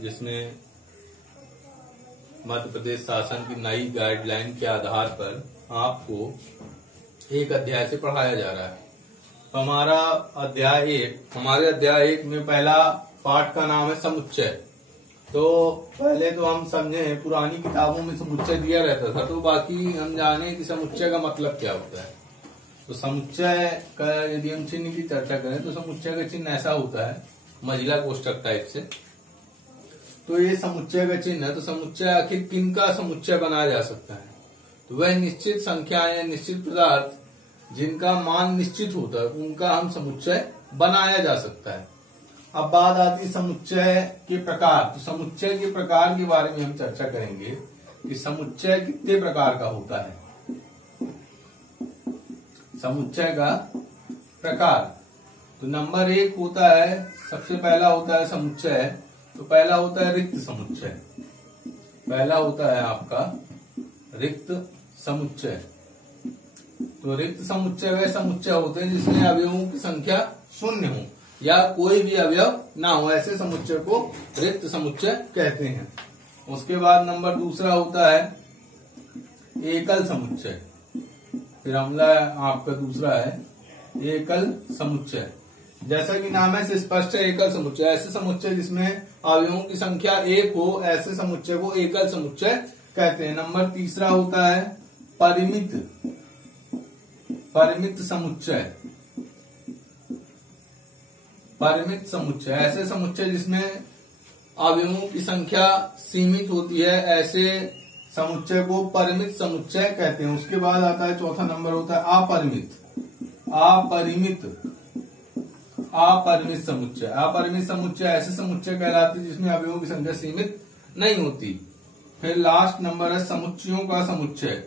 जिसमें मध्य प्रदेश शासन की नई गाइडलाइन के आधार पर आपको एक अध्याय से पढ़ाया जा रहा है। तो हमारे अध्याय 1 में पहला पाठ का नाम है समुच्चय। तो पहले तो हम समझे पुरानी किताबों में समुच्चय दिया रहता था, तो बाकी हम जाने कि समुच्चय का मतलब क्या होता है। तो समुच्चय का यदि हम चिन्ह की चर्चा करें तो समुच्चय का चिन्ह ऐसा होता है महिला कोष्टक टाइप से। तो ये समुच्चय का चिन्ह है। तो समुच्चय आखिर किन का समुच्चय बनाया जा सकता है? तो वह निश्चित संख्या या निश्चित पदार्थ जिनका मान निश्चित होता है उनका हम समुच्चय बनाया जा सकता है। अब बात आती है समुच्चय के प्रकार। तो समुच्चय के प्रकार के बारे में हम चर्चा करेंगे कि समुच्चय कितने प्रकार का होता है। समुच्चय का प्रकार तो नंबर 1 होता है, सबसे पहला होता है समुच्चय। तो पहला होता है रिक्त समुच्चय। पहला होता है आपका रिक्त समुच्चय। तो रिक्त समुच्चय वह समुच्चय होते हैं जिसमें अवयवों की संख्या 0 हो या कोई भी अवयव ना हो, ऐसे समुच्चय को रिक्त समुच्चय कहते हैं। उसके बाद नंबर 2 होता है एकल समुच्चय। फिर हमला आपका दूसरा है एकल समुच्चय। जैसा कि नाम है से स्पष्ट है, एकल समुच्चय ऐसे समुच्चय जिसमें अवयवों की संख्या 1 हो, ऐसे समुच्चय को एकल समुच्चय कहते हैं। नंबर 3 होता है परिमित समुच्चय। परिमित समुच्चय ऐसे समुच्चय जिसमें अवयवों की संख्या सीमित होती है, ऐसे समुच्चय को परिमित समुच्चय कहते हैं। उसके बाद आता है चौथा नंबर होता है अपरिमित समुच्चय। अपरिमित समुच्चय ऐसे समुच्चय कहलाते हैं जिसमें अवयवों की संख्या सीमित नहीं होती। फिर लास्ट नंबर है समुच्चयों का समुच्चय।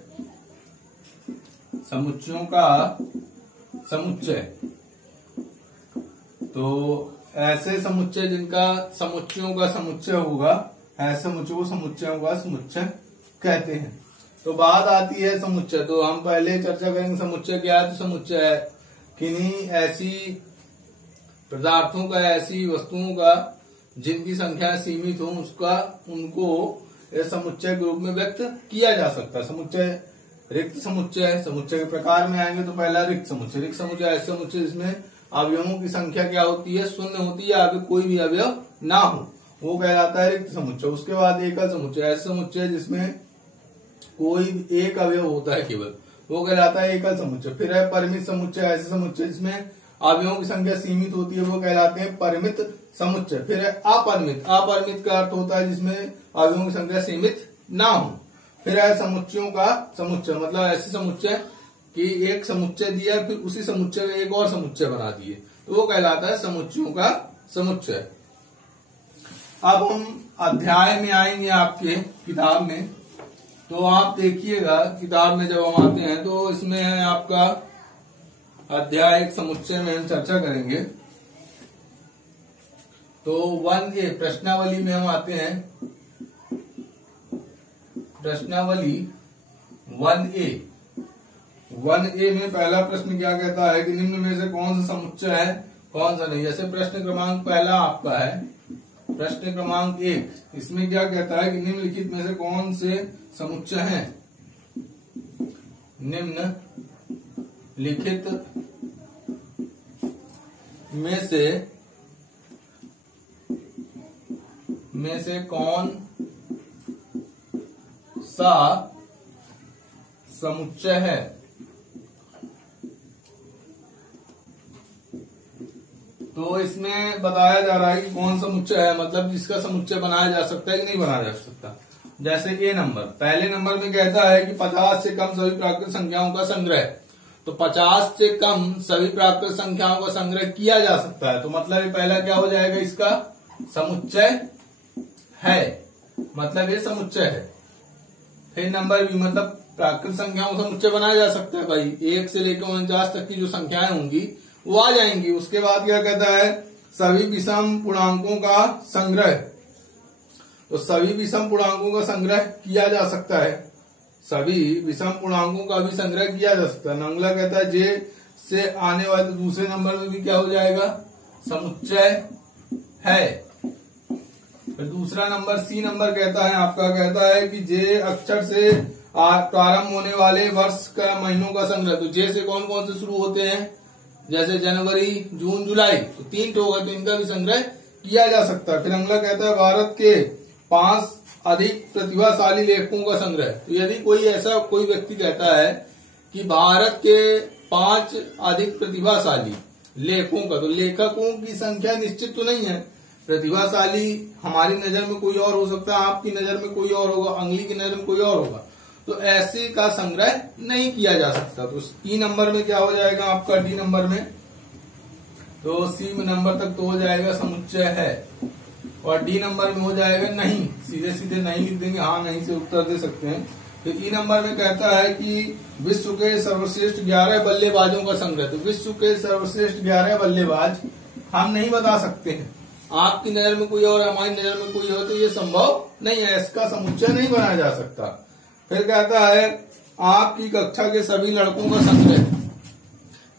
समुच्चयों का समुच्चय तो ऐसे समुच्चय जिनका समुच्चयों का समुच्चय होगा, ऐसे समुच्चय को समुच्चयों का समुच्चय कहते हैं। तो बात आती है समुच्चय। तो हम पहले चर्चा करेंगे समुच्चय क्या है। तो समुच्चय है किन्हीं ऐसी पदार्थों का, ऐसी वस्तुओं का जिनकी संख्या सीमित हो, उनको समुच्चय के रूप में व्यक्त किया जा सकता है। समुच्चय रिक्त समुच्चय है। समुच्चय के प्रकार में आएंगे तो पहला रिक्त समुच्चय। रिक्त समुच्चय ऐसे समुच्चय जिसमें अवयवों की संख्या क्या होती है 0 होती है या आगे कोई भी अवयव ना हो, वो कहलाता है रिक्त समुच्चय। उसके बाद एकल समुच्चय ऐसे समुच्चय जिसमें कोई एक अवयव होता है केवल, वो कहलाता है एकल समुच्चय। फिर है परिमित समुच्चय ऐसे समुच्चय जिसमें अवयवों की संख्या सीमित होती है, वो कहलाते हैं परिमित समुच्चय। फिर है अपरिमित का अर्थ होता है जिसमें अवयवों की संख्या सीमित ना हो। फिर है समुच्चयों का समुच्चय, मतलब ऐसे समुच्चय कि एक समुच्चय दिया फिर उसी समुच्चय में एक और समुच्चय बना दिए, तो वो कहलाता है समुच्चयों का समुच्चय। अब हम अध्याय में आएंगे आपके किताब में। तो आप देखिएगा किताब में जब हम आते हैं तो इसमें है आपका अध्याय 1 समुच्चय में हम चर्चा करेंगे। तो 1A प्रश्नावली में हम आते हैं। प्रश्नावली 1A में पहला प्रश्न क्या कहता है कि निम्न में से कौन सा समुच्चय है, कौन सा नहीं। जैसे प्रश्न क्रमांक पहला आपका है प्रश्न क्रमांक 1, इसमें क्या कहता है कि निम्नलिखित में से कौन से समुच्चय हैं। निम्नलिखित में से कौन सा समुच्चय है। तो इसमें बताया जा रहा है कि कौन समुच्चय है, मतलब जिसका समुच्चय बनाया जा सकता है कि नहीं बनाया जा सकता। जैसे ए नंबर, पहले नंबर में कहता है कि 50 से कम सभी प्राकृत संख्याओं का संग्रह। तो 50 से कम सभी प्राकृत संख्याओं का संग्रह किया जा सकता है। तो मतलब ये पहला क्या हो जाएगा, इसका समुच्चय है, मतलब ये समुच्चय है। फिर नंबर बी, मतलब प्राकृत संख्याओं का समुच्चय बनाया जा सकता है भाई। 1 से लेकर 49 तक की जो संख्याएं होंगी वो आ जाएंगी। उसके बाद क्या कहता है, सभी विषम पूर्णांकों का संग्रह। तो सभी विषम पूर्णांकों का संग्रह किया जा सकता है। सभी विषम पूर्णांकों का भी संग्रह किया जा सकता है। अगला कहता है जे से आने वाले तो दूसरे नंबर में भी क्या हो जाएगा, समुच्चय है। फिर दूसरा नंबर सी नंबर कहता है आपका, कहता है कि जे अक्षर से प्रारंभ होने वाले वर्ष का महीनों का संग्रह। तो जे से कौन कौन से शुरू होते हैं, जैसे जनवरी, जून, जुलाई, तो 3 होगा, तो इनका भी संग्रह किया जा सकता है। फिर अगला कहता है भारत के 5 अधिक प्रतिभाशाली लेखकों का संग्रह। तो यदि कोई व्यक्ति कहता है कि भारत के 5 अधिक प्रतिभाशाली लेखकों का, तो लेखकों की संख्या निश्चित तो नहीं है। प्रतिभाशाली हमारी नजर में कोई और हो सकता है, आपकी नजर में कोई और होगा, अंगली की नजर में कोई और होगा, तो ऐसे का संग्रह नहीं किया जा सकता। तो ई नंबर में क्या हो जाएगा आपका, डी नंबर में, तो सी नंबर तक तो हो जाएगा समुच्चय है, और डी नंबर में हो जाएगा नहीं। सीधे सीधे नहीं लिख देंगे, हाँ नहीं से उत्तर दे सकते हैं। तो ई नंबर में कहता है कि विश्व के सर्वश्रेष्ठ 11 बल्लेबाजों का संग्रह। तो विश्व के सर्वश्रेष्ठ 11 बल्लेबाज हम नहीं बता सकते हैं, आपकी नजर में कोई और, हमारी नजर में कोई और, तो ये संभव नहीं है, इसका समुच्चय नहीं बनाया जा सकता। फिर कहता है आपकी कक्षा के सभी लड़कों का संग्रह।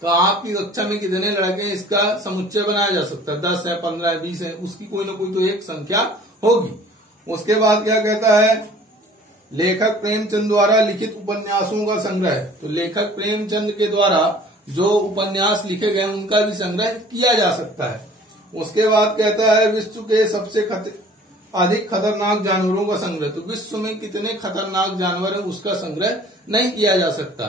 तो आपकी कक्षा में कितने लड़के हैं, इसका समुच्चय बनाया जा सकता है, 10 है, 15 है, 20 है, उसकी कोई ना कोई तो एक संख्या होगी। उसके बाद क्या कहता है, लेखक प्रेमचंद द्वारा लिखित उपन्यासों का संग्रह। तो लेखक प्रेमचंद के द्वारा जो उपन्यास लिखे गए उनका भी संग्रह किया जा सकता है। उसके बाद कहता है विश्व के सबसे अधिक खतरनाक जानवरों का संग्रह। तो विश्व में कितने खतरनाक जानवर है उसका संग्रह नहीं किया जा सकता।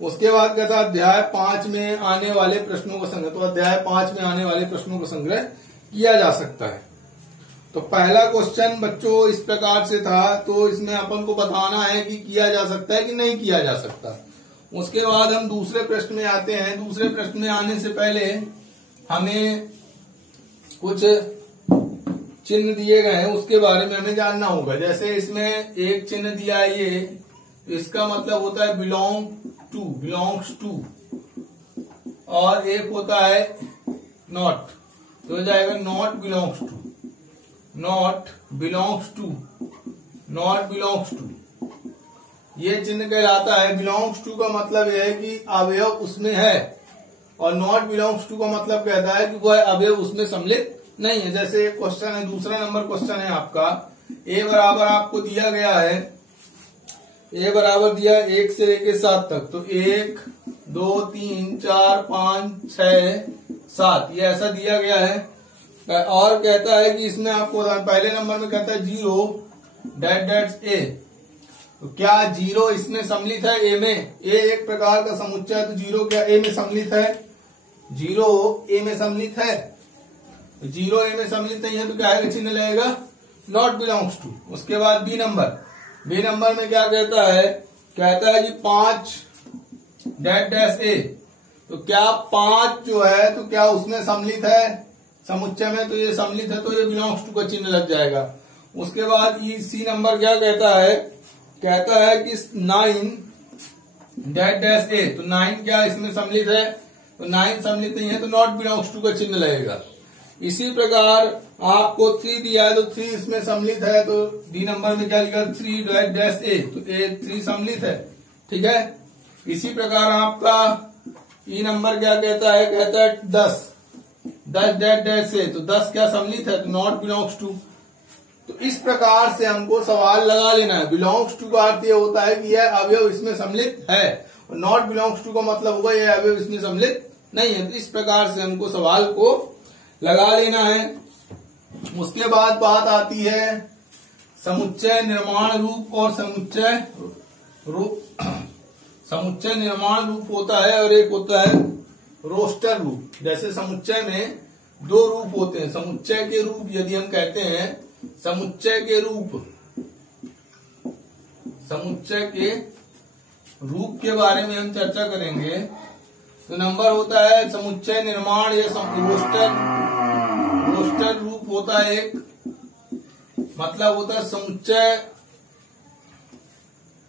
उसके बाद कहता है अध्याय 5 में आने वाले प्रश्नों का संग्रह। तो अध्याय 5 में आने वाले प्रश्नों का संग्रह किया जा सकता है। तो पहला क्वेश्चन बच्चों इस प्रकार से था, तो इसमें अपन को बताना है कि किया जा सकता है कि नहीं किया जा सकता। उसके बाद हम दूसरे प्रश्न में आते हैं। दूसरे प्रश्न में आने से पहले हमें कुछ चिन्ह दिए गए हैं, उसके बारे में हमें जानना होगा। जैसे इसमें एक चिन्ह दिया है ये, इसका मतलब होता है बिलोंग्स टू, और एक होता है नॉट, तो हो जाएगा not belongs to, not belongs to, not belongs to, ये चिन्ह कहलाता है। बिलोंग्स टू का मतलब यह है कि अवयव उसमें है, और नॉट बिलोंग्स टू का मतलब कहता है कि वह अवयव उसमें सम्मिलित नहीं है। जैसे एक क्वेश्चन है, दूसरा नंबर क्वेश्चन है आपका, ए बराबर आपको दिया गया है, ए बराबर दिया 1 से लेके 7 तक। तो 1, 2, 3, 4, 5, 6, 7 ये ऐसा दिया गया है। और कहता है कि इसमें आपको पहले नंबर में कहता है 0 डैट ए। तो क्या 0 इसमें सम्मिलित है ए में? ए एक प्रकार का समुच्चय है, तो 0 क्या ए में सम्मिलित है? 0 ए में सम्मिलित है। 0 ए में सम्मिलित नहीं है तो क्या है, चिन्ह लगेगा नॉट बिलोंग्स टू। उसके बाद बी नंबर में क्या कहता है, कहता है कि 5 डैश ए। तो क्या 5 जो है तो क्या उसमें सम्मिलित है समुच्चय में? तो ये सम्मिलित है, तो ये बिलोंग्स टू का चिन्ह लग जाएगा। उसके बाद सी नंबर क्या कहता है, कहता है कि 9 डैश ए। तो 9 क्या इसमें सम्मिलित है? तो 9 सम्मिलित नहीं है, तो नॉट बिलोंग्स टू का चिन्ह लगेगा। इसी प्रकार आपको 3 दिया है, तो 3 इसमें सम्मिलित है, तो डी नंबर में क्या लिखा 3 डैश ए। तो ए 3 सम्मिलित है, ठीक है। इसी प्रकार आपका ई नंबर क्या कहता है, कहता है 10 डैश ए। तो 10 क्या सम्मिलित है? तो नॉट बिलोंग्स टू। तो इस प्रकार से हमको सवाल लगा लेना है। बिलोंग्स टू का अर्थ यह होता है कि यह अवयव इसमें सम्मिलित है, और नॉट बिलोंग्स टू का मतलब होगा यह अवयव इसमें सम्मिलित नहीं है। तो इस प्रकार से हमको सवाल को लगा लेना है। उसके बाद बात आती है समुच्चय निर्माण रूप और समुच्चय रूप। समुच्चय निर्माण रूप होता है और एक होता है रोस्टर रूप। जैसे समुच्चय में 2 रूप होते हैं। समुच्चय के रूप यदि हम कहते हैं, समुच्चय के रूप के बारे में हम चर्चा करेंगे। तो नंबर होता है समुच्चय निर्माण या रोस्टर रूप होता है एक, मतलब होता है समुच्चय,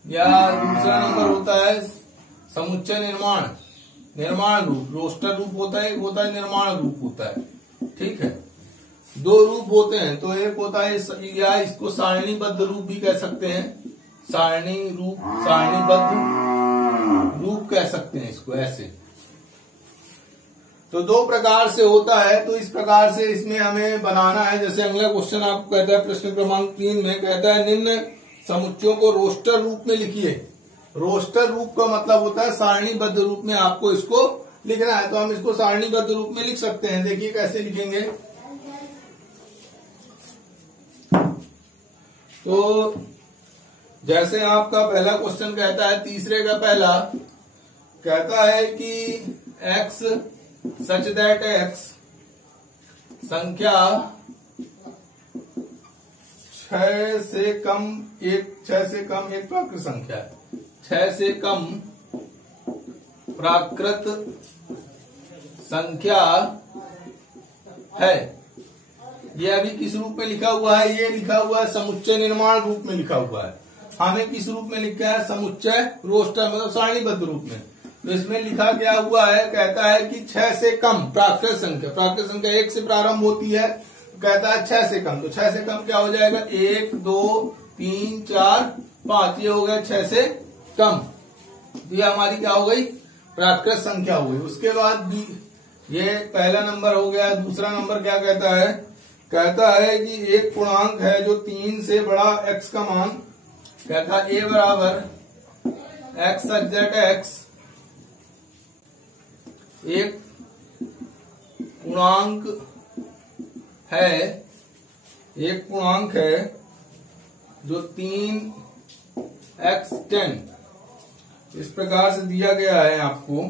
या दूसरा नंबर होता है समुच्चय निर्माण रूप। रोस्टर रूप होता है, एक होता है निर्माण रूप होता है, ठीक है। 2 रूप होते हैं। तो एक होता है, या इसको सारणीबद्ध रूप भी कह सकते हैं, सारणीबद्ध रूप कह सकते हैं इसको ऐसे। तो दो प्रकार से होता है। तो इस प्रकार से इसमें हमें बनाना है। जैसे अगला क्वेश्चन आपको कहता है प्रश्न क्रमांक 3 में कहता है निम्न समुच्चयों को रोस्टर रूप में लिखिए। रोस्टर रूप का मतलब होता है सारणीबद्ध रूप में आपको इसको लिखना है। तो हम इसको सारणीबद्ध रूप में लिख सकते हैं। देखिए कैसे लिखेंगे। तो जैसे आपका पहला क्वेश्चन कहता है, तीसरे का पहला कहता है कि x सच दैट x संख्या 6 से कम एक प्राकृत संख्या है। 6 से कम प्राकृत संख्या है। ये अभी किस रूप में लिखा हुआ है? ये लिखा हुआ है समुच्चय निर्माण रूप में लिखा हुआ है। हमें किस रूप में लिखा है? समुच्चय रोस्टर मतलब सारणीबद्ध रूप में। तो इसमें लिखा क्या हुआ है? कहता है कि 6 से कम प्राकृत संख्या 1 से प्रारंभ होती है। कहता है 6 से कम। तो 6 से कम क्या हो जाएगा? 1 2 3 4 5 ये हो गया 6 से कम। तो ये हमारी क्या हो गई? प्राकृत संख्या हो गई। उसके बाद ये पहला नंबर हो गया। दूसरा नंबर क्या कहता है? कहता है कि एक पूर्णांक है जो 3 से बड़ा x का मान, कहता है a बराबर x सच दैट x एक पूर्णांक है जो 3x 10 इस प्रकार से दिया गया है आपको।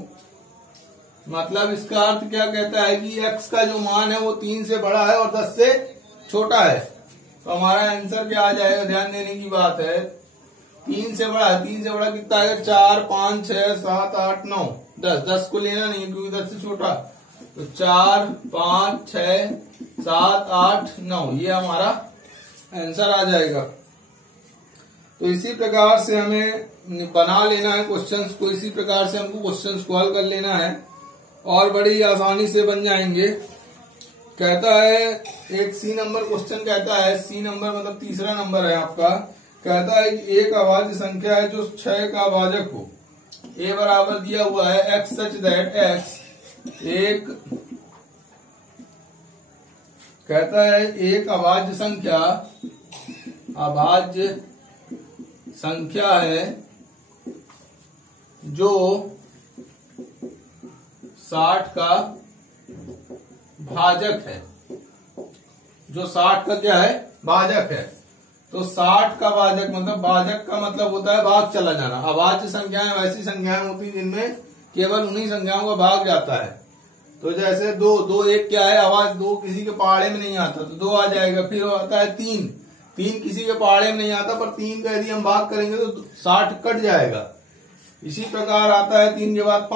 मतलब इसका अर्थ क्या कहता है कि x का जो मान है वो 3 से बड़ा है और 10 से छोटा है। तो हमारा आंसर क्या आ जाएगा? ध्यान देने की बात है। 3 से बड़ा है। 3 से बड़ा कितना है? 4 5 6 7 8 9 10 को लेना नहीं क्योंकि 10 से छोटा। तो 4 5 6 7 8 9 ये हमारा आंसर आ जाएगा। तो इसी प्रकार से हमें बना लेना है क्वेश्चंस को। इसी प्रकार से हमको क्वेश्चंस को हल कर लेना है और बड़ी आसानी से बन जाएंगे। कहता है एक सी नंबर क्वेश्चन कहता है, सी नंबर मतलब तीसरा नंबर है आपका। कहता है कि एक अभाज्य संख्या है जो 6 का भाजक हो। ए बराबर दिया हुआ है x सच दैट x एक कहता है एक अभाज्य संख्या है जो 60 का भाजक है। जो 60 का क्या है? भाजक है। तो 60 का भाजक मतलब भाजक का मतलब होता है भाग चला जाना। अभाज्य संख्याएं वैसी संख्याएं होती जिनमें केवल उन्हीं संख्याओं का भाग जाता है। तो जैसे 2 एक क्या है? अभाज्य 2 किसी के पहाड़े में नहीं आता तो 2 आ जाएगा। फिर आता है 3 किसी के पहाड़े में नहीं आता पर 3 का यदि हम भाग करेंगे तो 60 कट जाएगा। इसी प्रकार आता है 3 के बाद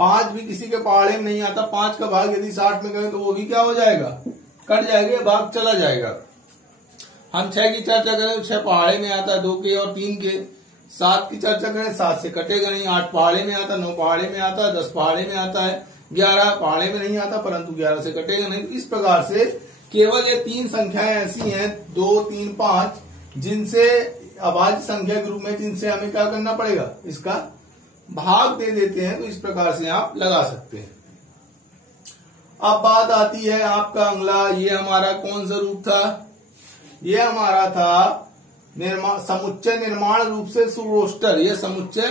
5 भी किसी के पहाड़े में नहीं आता। 5 का भाग यदि 60 में करें तो वो भी क्या हो जाएगा? कट जाएगा, भाग चला जाएगा। हम 6 की चर्चा करें तो 6 पहाड़े में आता है 2 के और 3 के। 7 की चर्चा करें 7 से कटेगा नहीं। 8 पहाड़े में आता, 9 पहाड़े में आता, 10 पहाड़े में आता है, 11 पहाड़े में नहीं आता परंतु 11 से कटेगा नहीं। तो इस प्रकार से केवल ये 3 संख्याएं ऐसी हैं 2 3 5 जिनसे अभाज्य संख्या के रूप में जिनसे हमें क्या करना पड़ेगा? इसका भाग दे देते हैं। तो इस प्रकार से आप लगा सकते हैं। अब बात आती है आपका अगला। ये हमारा कौन सा रूप था? ये हमारा था समुच्चय निर्माण रूप से सुरोस्टर। ये समुच्चय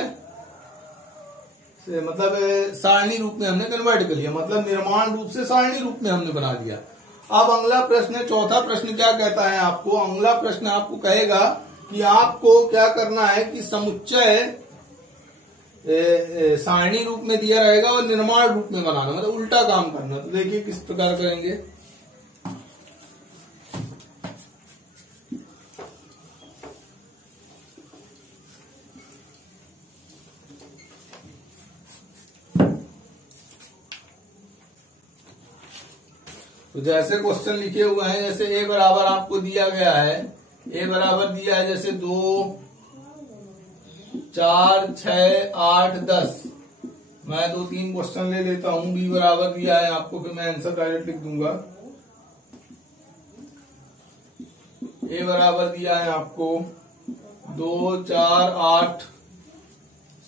से मतलब सारणी रूप में हमने कन्वर्ट कर लिया। मतलब निर्माण रूप से सारणी रूप में हमने बना लिया। अब अगला प्रश्न, चौथा प्रश्न क्या कहता है आपको? अगला प्रश्न आपको कहेगा कि आपको क्या करना है कि समुच्चय सारणी रूप में दिया रहेगा और निर्माण रूप में बनाना, मतलब उल्टा काम करना। तो देखिए किस प्रकार करेंगे। तो जैसे क्वेश्चन लिखे हुए हैं, जैसे ए बराबर आपको दिया गया है, ए बराबर दिया है जैसे 2 4 6 8 10। मैं 2-3 क्वेश्चन ले लेता हूं। बी बराबर दिया है आपको, फिर मैं आंसर डायरेक्ट लिख दूंगा। ए बराबर दिया है आपको 2 4 8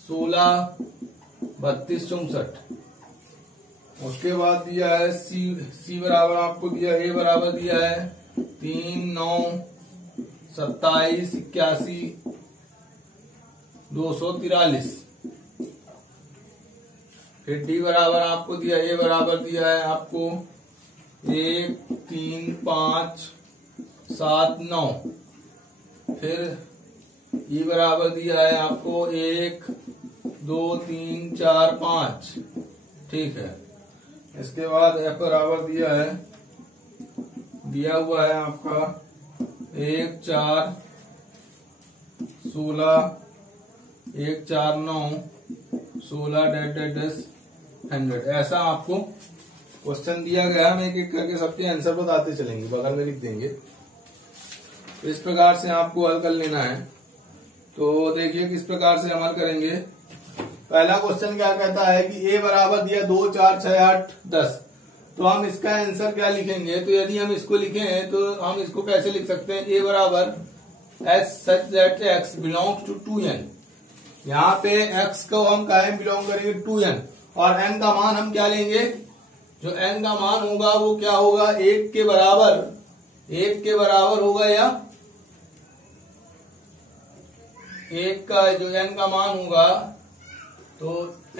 16 32 64। उसके बाद दिया है सी बराबर आपको दिया, ए बराबर दिया है 3, 9, 27, 81, 243। फिर डी बराबर आपको दिया, ए बराबर दिया है आपको 1, 3, 5, 7, 9। फिर ई बराबर दिया है आपको 1, 2, 3, 4, 5। ठीक है। इसके बाद एफ बराबर दिया हुआ है आपका 1, 4, 16, 1, 4, 9, 16 -10 100। ऐसा आपको क्वेश्चन दिया गया। हम एक एक करके सबके आंसर बताते चलेंगे, बगल में लिख देंगे। तो इस प्रकार से आपको हल कर लेना है। तो देखिए किस प्रकार से हम हल करेंगे। पहला क्वेश्चन क्या कहता है कि ए बराबर दिया 2, 4, 6, 8, 10। तो हम इसका आंसर क्या लिखेंगे। तो यदि हम इसको लिखें तो हम इसको कैसे लिख सकते हैं। ए बराबर H such that X belongs to 2n। यहाँ पे x को हम कायम बिलोंग करेंगे 2n और n का मान हम क्या लेंगे। जो n का मान होगा वो क्या होगा, 1 के बराबर होगा, या 1 का जो n का मान होगा तो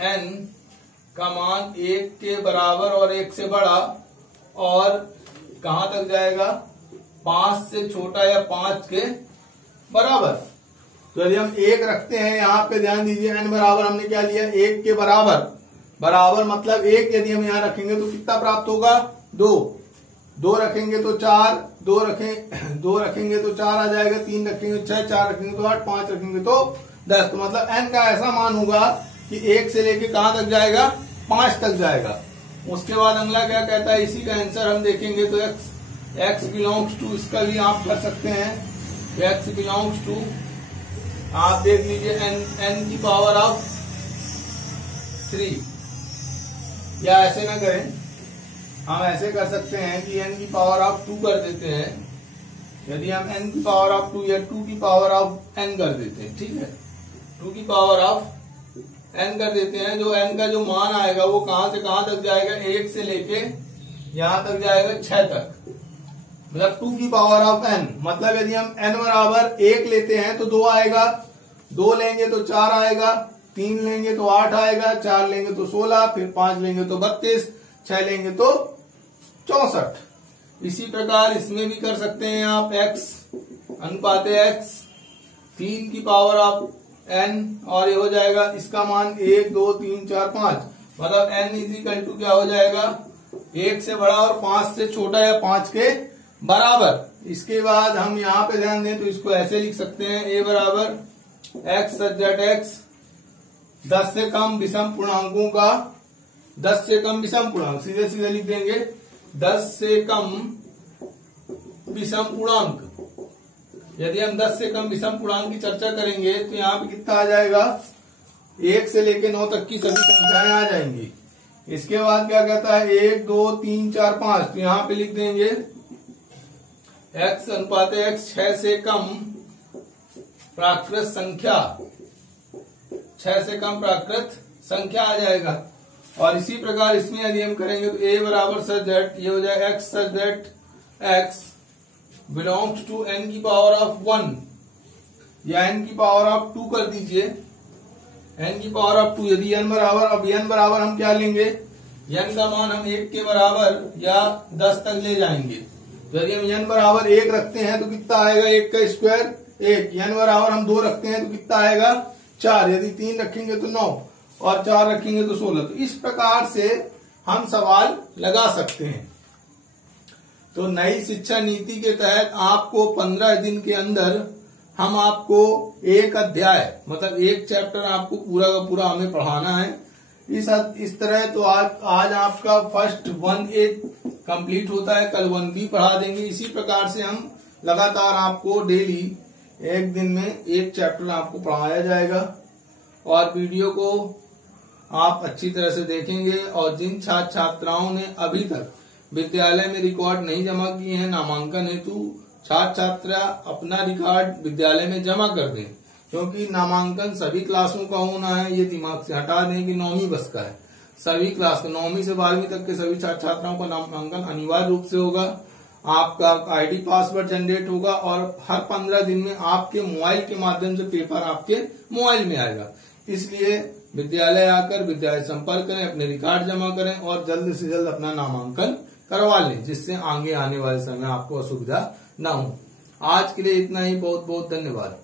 n का मान 1 के बराबर और 1 से बड़ा और कहां तक जाएगा, 5 से छोटा या 5 के बराबर। तो यदि हम 1 रखते हैं यहाँ पे ध्यान दीजिए, n बराबर हमने क्या लिया 1 के बराबर मतलब 1 यदि हम यहाँ रखेंगे तो कितना प्राप्त होगा 2 रखेंगे तो 4, 2 रखेंगे तो 4 आ जाएगा, 3 रखेंगे तो 6, 4 रखेंगे तो 8, 5 रखेंगे तो 10। तो मतलब n का ऐसा मान होगा कि 1 से लेके कहां तक जाएगा, 5 तक जाएगा। उसके बाद अगला क्या कहता है, इसी का आंसर हम देखेंगे तो x बिलोंग्स टू, इसका भी आप कर सकते हैं। x बिलोंग्स टू आप देख लीजिए n की पावर ऑफ 3, या ऐसे ना करें, हम ऐसे कर सकते हैं कि n की पावर ऑफ 2 कर देते हैं। यदि हम n की पावर ऑफ 2 या 2 की पावर ऑफ n कर देते हैं, ठीक है, 2 की पावर ऑफ n कर देते हैं। जो n का जो मान आएगा वो कहां से कहां तक जाएगा, 1 से लेके यहां तक जाएगा 6 तक, मतलब 2 की पावर ऑफ n। मतलब यदि हम n बराबर 1 लेते हैं तो 2 आएगा, 2 लेंगे तो 4 आएगा, 3 लेंगे तो 8 आएगा, 4 लेंगे तो 16, फिर 5 लेंगे तो 32, 6 लेंगे तो 64। इसी प्रकार इसमें भी कर सकते हैं आप x अनुपात x 3 की पावर ऑफ n, और ये हो जाएगा इसका मान 1, 2, 3, 4, 5। मतलब n इजिकल टू क्या हो जाएगा, 1 से बड़ा और 5 से छोटा या 5 के बराबर। इसके बाद हम यहाँ पे ध्यान दें तो इसको ऐसे लिख सकते हैं, a बराबर x सच दैट x 10 से कम विषम पूर्णांकों का, 10 से कम विषम पूर्णांक, सीधे सीधे लिख देंगे 10 से कम विषम पूर्णांक। यदि हम 10 से कम विषम पूर्णांक की चर्चा करेंगे तो यहाँ पे कितना आ जाएगा, 1 से लेके 9 तक की सभी संख्याएं आ जाएंगी। इसके बाद क्या कहता है, 1, 2, 3, 4, 5। तो यहाँ पे लिख देंगे x अनुपात x 6 से कम प्राकृत संख्या, 6 से कम प्राकृत संख्या आ जाएगा। और इसी प्रकार इसमें यदि हम करेंगे तो a बराबर सच दैट, ये हो जाएगा x such that x belongs to n की पावर ऑफ 1 या n की पावर ऑफ 2 कर दीजिए, n की पावर ऑफ 2। यदि n बराबर, अब n बराबर हम क्या लेंगे, n का मान हम 1 के बराबर या 10 तक ले जाएंगे। यदि हम n बराबर 1 रखते हैं तो कितना आएगा, 1 का स्क्वायर 1। n बराबर हम 2 रखते हैं तो कितना आएगा 4। यदि 3 रखेंगे तो 9 और 4 रखेंगे तो 16। तो इस प्रकार से हम सवाल लगा सकते हैं। तो नई शिक्षा नीति के तहत आपको 15 दिन के अंदर हम आपको एक अध्याय, मतलब एक चैप्टर आपको पूरा का पूरा हमें पढ़ाना है। इस तरह तो आज आपका फर्स्ट 1A कंप्लीट होता है, कल 1B पढ़ा देंगे। इसी प्रकार से हम लगातार आपको डेली एक दिन में एक चैप्टर आपको पढ़ाया जाएगा और वीडियो को आप अच्छी तरह से देखेंगे। और जिन छात्र छात्राओं ने अभी तक विद्यालय में रिकॉर्ड नहीं जमा किए हैं नामांकन हेतु, छात्र छात्रा अपना रिकॉर्ड विद्यालय में जमा कर दें, क्योंकि नामांकन सभी क्लासों का होना है। ये दिमाग से हटा दें कि 9वीं बस का है, सभी क्लास के 9वीं से 12वीं तक के सभी छात्र छात्राओं का नामांकन अनिवार्य रूप से होगा। आपका आईडी पासवर्ड जनरेट होगा और हर 15 दिन में आपके मोबाइल के माध्यम से पेपर आपके मोबाइल में आएगा। इसलिए विद्यालय आकर विद्यालय संपर्क करें, अपने रिकॉर्ड जमा करें और जल्द से जल्द अपना नामांकन करवा लें, जिससे आगे आने वाले समय आपको असुविधा न हो। आज के लिए इतना ही। बहुत बहुत धन्यवाद।